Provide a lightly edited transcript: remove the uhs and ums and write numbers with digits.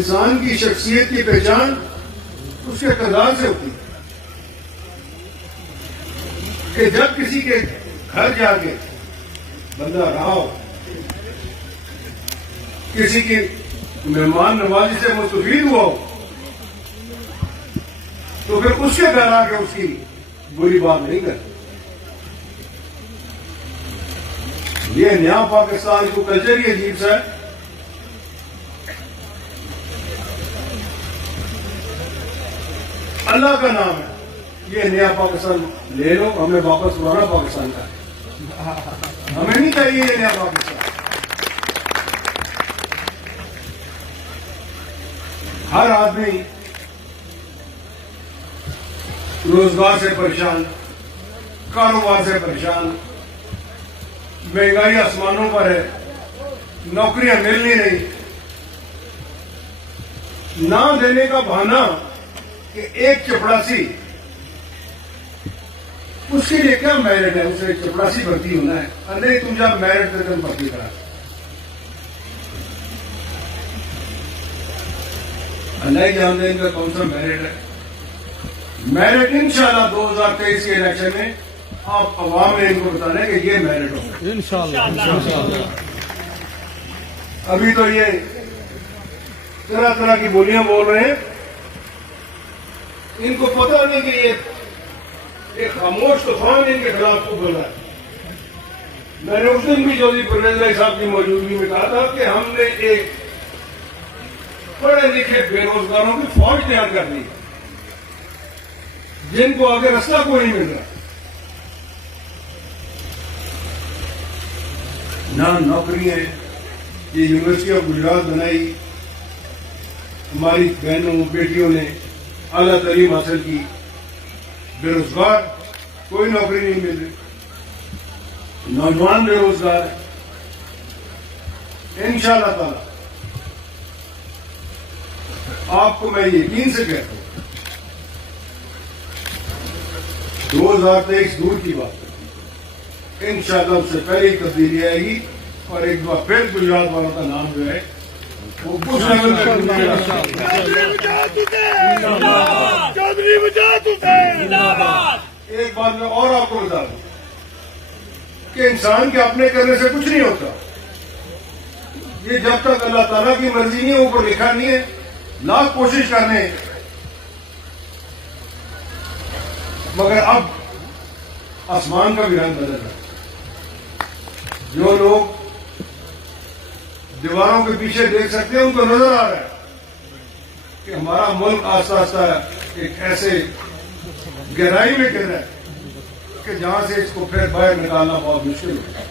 انسان کی شخصیت کی پہچان اس کے کردار سے ہوتی ہے کہ جب کسی کے گھر جا کے بندہ رہا ہو، کسی کی مہمان نوازی سے مستفید ہوا ہو، تو پھر اس کے گھر آ کے اس کی بری بات نہیں کرتے. یہ نیا پاکستان کو کلچر ہی عجیب سا ہے. اللہ کا نام ہے، یہ نیا پاکستان لے لو، ہمیں واپس پرانا پاکستان کا ہے. ہمیں نہیں چاہیے یہ نیا پاکستان. ہر آدمی روزگار سے پریشان، کاروبار سے پریشان، مہنگائی آسمانوں پر ہے، نوکریاں ملنی نہیں. نہ دینے کا بہانہ کہ ایک چپڑاسی، اس کے لیے کیا میرٹ ہے اسے چپڑاسی بھرتی ہونا ہے؟ نہیں، تم جب میرٹ پہ تم بھرتی کرا. اللہ ہی جانتے ہیں ان کا کون سا میرٹ ہے. میرٹ انشاءاللہ 2023 کے الیکشن میں آپ عوام نے ان کو بتانا ہے کہ یہ میرٹ ہوگا انشاءاللہ. ابھی تو یہ طرح طرح کی بولیاں بول رہے ہیں، ان کو پتہ نہیں کہ یہ ایک خاموش طوفان ان کے خلاف کو بولا ہے. میں نے اس دن بھی چودھری پرویز بھائی صاحب کی موجودگی میں کہا تھا کہ ہم نے ایک پڑھے لکھے بے روزگاروں کی فوج تیار کر دی جن کو آگے راستہ کوئی نہیں مل رہا. نہ نوکری ہے. یہ یونیورسٹی آف گجرات بنائی، ہماری بہنوں بیٹیوں نے اعلیٰ تعلیم حاصل کی، بے روزگار، کوئی نوکری نہیں مل رہی. نوجوان بے روزگار ہے. انشاءاللہ تعالی آپ کو میں یقین سے کہتا ہوں 2023 دور کی بات ہے، انشاءاللہ اس سے پہلے ہی تبدیلی آئے گی اور ایک بار پھر گجرات والوں کا نام جو ہے وہ کچھ لیول پر. ایک بات میں اور آپ کو بتا دوں کہ انسان کے اپنے کرنے سے کچھ نہیں ہوتا. یہ جب تک اللہ تعالیٰ کی مرضی نہیں ہے، اوپر لکھا نہیں ہے، لاکھ کوشش کرنے. مگر اب آسمان کا بھی رنگ بدل رہا ہے. جو لوگ دیواروں کے پیچھے دیکھ سکتے ہیں ان کو نظر آ رہا ہے کہ ہمارا ملک آہستہ آہستہ ایک ایسے گہرائی میں گر رہا ہے کہ جہاں سے اس کو پھر باہر نکالنا بہت مشکل ہے.